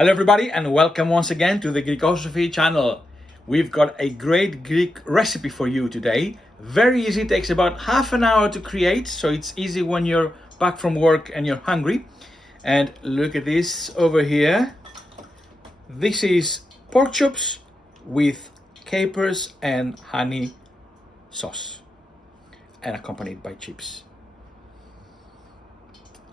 Hello everybody and welcome once again to the Greekosophy channel. We've got a great Greek recipe for you today. Very easy, takes about half an hour to create, so it's easy when you're back from work and you're hungry. And look at this over here. This is pork chops with capers and honey sauce and accompanied by chips.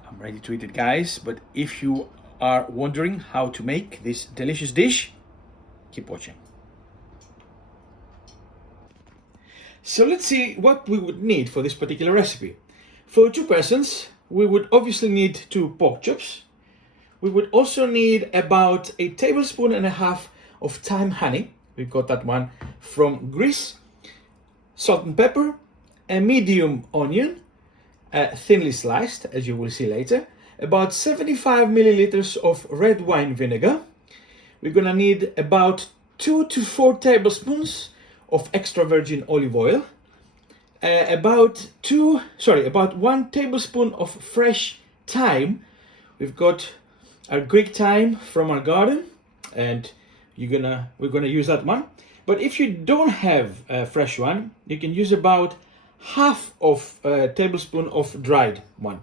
I'm ready to eat it, guys, but if you are wondering how to make this delicious dish, keep watching. So let's see what we would need for this particular recipe. For 2 persons, we would obviously need 2 pork chops. We would also need about 1.5 tablespoons of thyme honey. We've got that one from Greece. Salt and pepper, a medium onion, thinly sliced, as you will see later. About 75 milliliters of red wine vinegar. We're gonna need about 2 to 4 tablespoons of extra virgin olive oil. About 1 tablespoon of fresh thyme. We've got our Greek thyme from our garden, and we're gonna use that one. But if you don't have a fresh one, you can use about half of a tablespoon of dried one.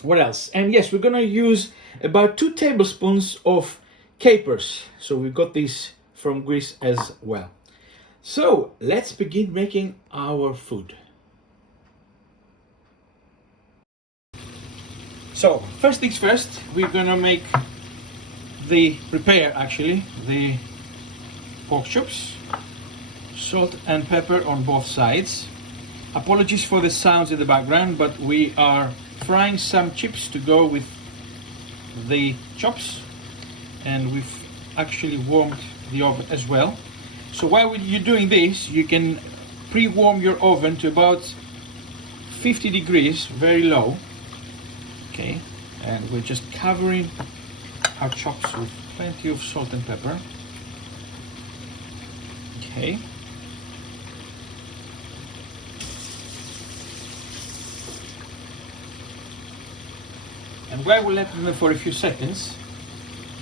What else? And yes, we're gonna use about 2 tablespoons of capers. So we've got these from Greece as well. So let's begin making our food. So first things first, we're gonna prepare the pork chops. Salt and pepper on both sides. Apologies for the sounds in the background, but we are frying some chips to go with the chops, and we've actually warmed the oven as well. So while you're doing this, you can pre-warm your oven to about 50 degrees, very low. Okay, and we're just covering our chops with plenty of salt and pepper. Okay. And while we let them for a few seconds,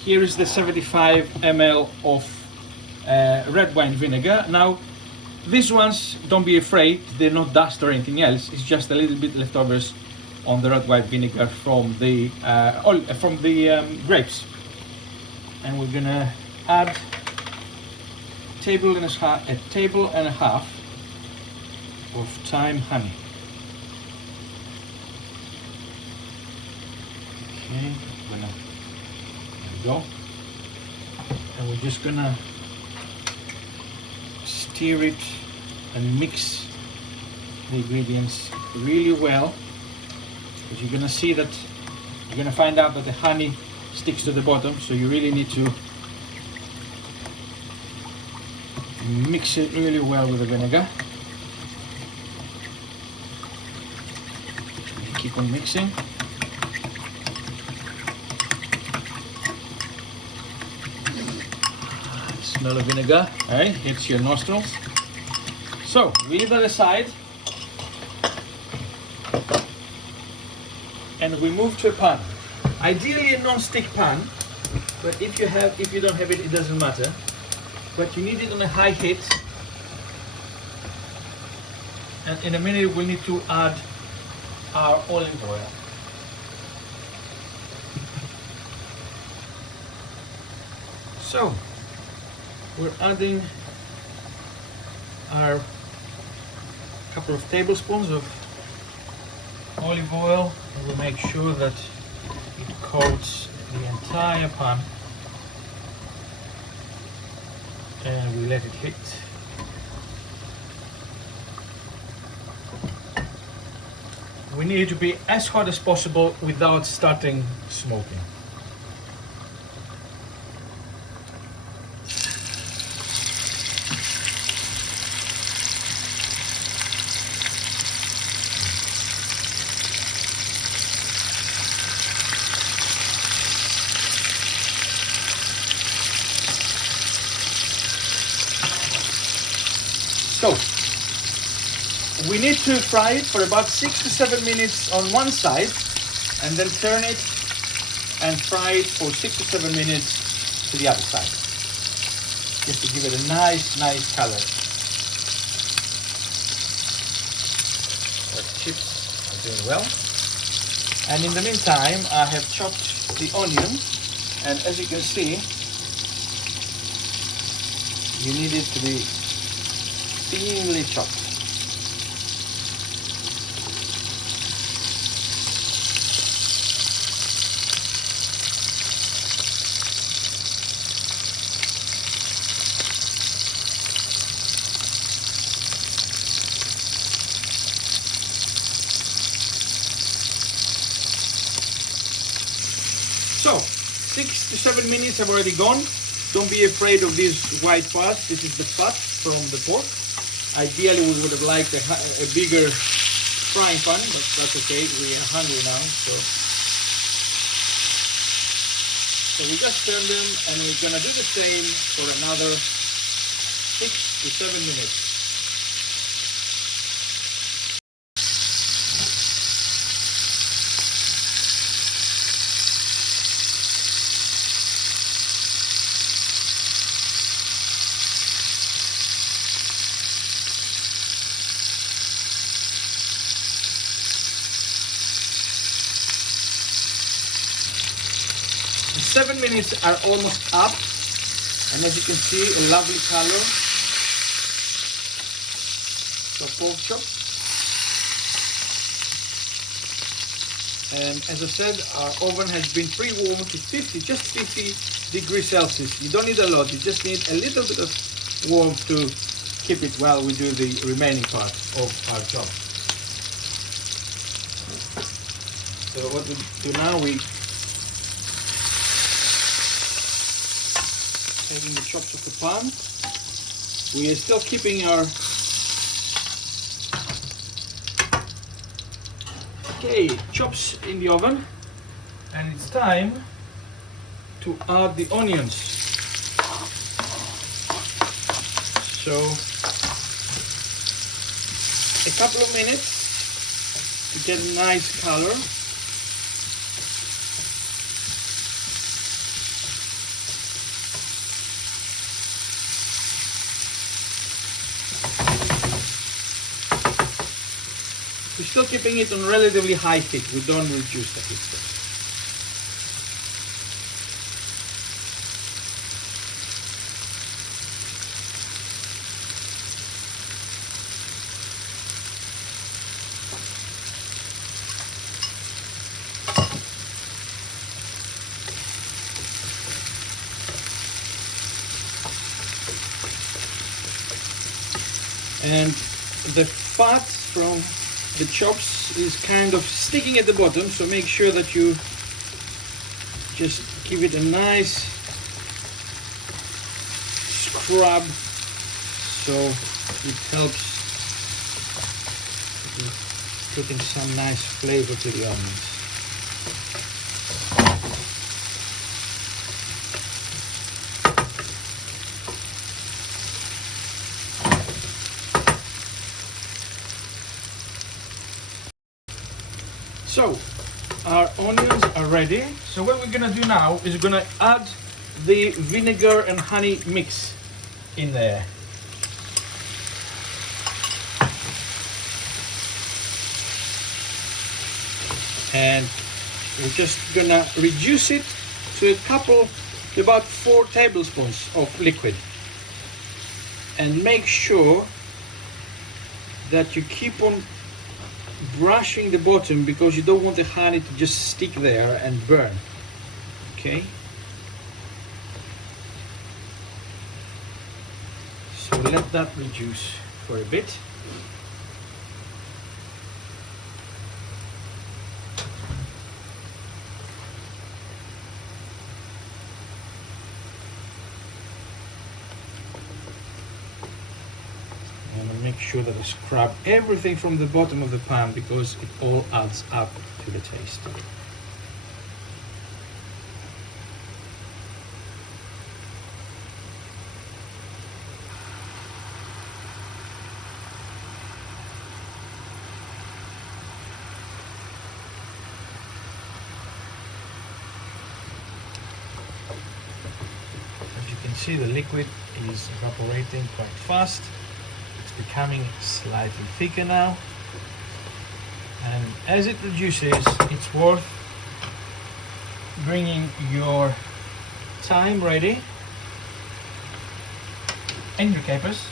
here is the 75 ml of red wine vinegar. Now, these ones, don't be afraid, they're not dust or anything else. It's just a little bit leftovers on the red wine vinegar from the grapes. And we're gonna add a table and a half of thyme honey. Okay, there we go. And we're just gonna stir it and mix the ingredients really well, because you're gonna see that you're gonna find out that the honey sticks to the bottom, so you really need to mix it really well with the vinegar. Keep on mixing. Smell of vinegar, right? Hits your nostrils. So we leave that aside, and we move to a pan. Ideally a non-stick pan, but if you don't have it, it doesn't matter. But you need it on a high heat. And in a minute we'll need to add our olive oil. So we're adding our couple of tablespoons of olive oil, and we'll make sure that it coats the entire pan, and we let it heat. We need it to be as hot as possible without starting smoking. So we need to fry it for about 6 to 7 minutes on one side, and then turn it and fry it for 6 to 7 minutes to the other side, just to give it a nice color. Our chips are doing well. And in the meantime, I have chopped the onion, and as you can see, you need it to be thinly chopped. So, 6 to 7 minutes have already gone. Don't be afraid of these white parts. This is the fat from the pork. Ideally, we would have liked a bigger frying pan, but that's okay. We are hungry now, so we just turn them, and we're gonna do the same for another 6 to 7 minutes. The 7 minutes are almost up, and as you can see, a lovely color. So pork chops. And as I said, our oven has been pre-warmed to 50, just 50 degrees Celsius. You don't need a lot, you just need a little bit of warmth to keep it while we do the remaining part of our job. So what we do now, we taking the chops off the pan. We are still keeping our chops in the oven, and it's time to add the onions. So a couple of minutes to get a nice color. We're still keeping it on relatively high heat. We don't reduce the heat. And the fat from the chops is kind of sticking at the bottom, so make sure that you just give it a nice scrub so it helps putting some nice flavor to the onions. So our onions are ready. So what we're gonna do now is we're gonna add the vinegar and honey mix in there. And we're just gonna reduce it to about 4 tablespoons of liquid. And make sure that you keep on brushing the bottom, because you don't want the honey to just stick there and burn. Okay, so let that reduce for a bit. Make sure that I scrub everything from the bottom of the pan, because it all adds up to the taste. see the liquid is evaporating quite fast. It's becoming slightly thicker now. And as it reduces, it's worth bringing your thyme ready and your capers.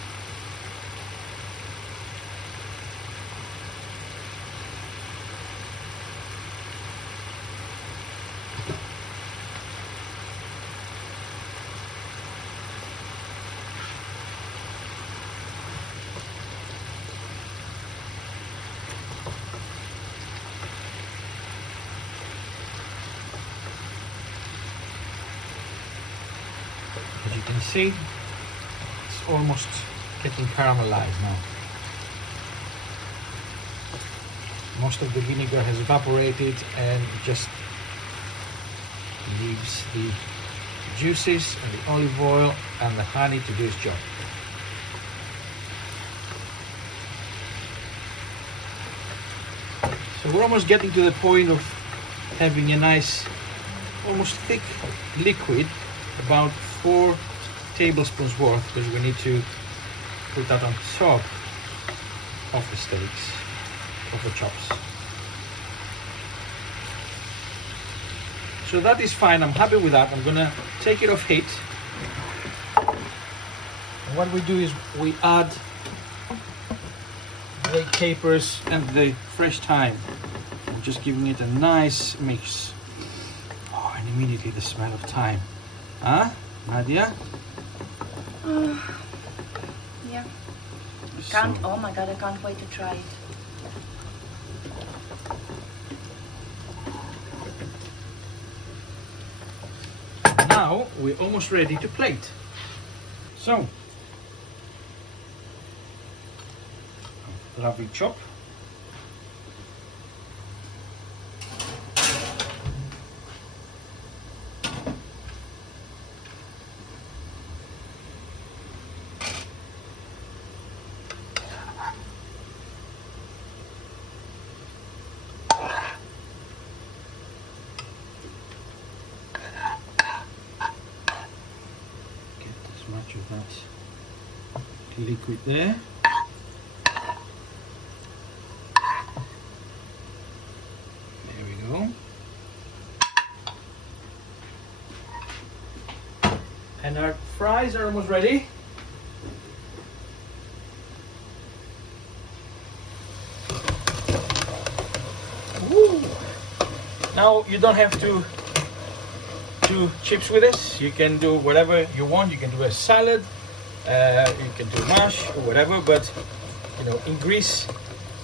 As you can see, it's almost getting caramelized now. Most of the vinegar has evaporated and it just leaves the juices and the olive oil and the honey to do its job. So we're almost getting to the point of having a nice, almost thick liquid, about 4 tablespoons worth, because we need to put that on top of the steaks, of the chops. So that is fine, I'm happy with that. I'm gonna take it off heat. And what we do is we add the capers and the fresh thyme. I'm just giving it a nice mix. Oh, and immediately the smell of thyme. Huh, Nadia? Yeah. Can't. Oh my God! I can't wait to try it. Now we're almost ready to plate. So, lovely chop. Much of that liquid there. There we go. And our fries are almost ready. Woo. Now you don't have to do chips with this. You can do whatever you want. You can do a salad, you can do mash or whatever, but you know, in Greece,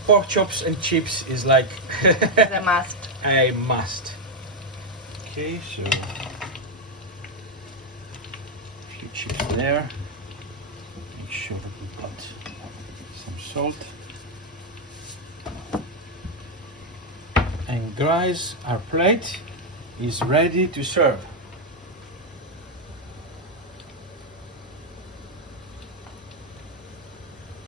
pork chops and chips is like It's a must. a must. Okay, so a few chips there. Make sure that we put some salt. And guys, our plate is ready to serve.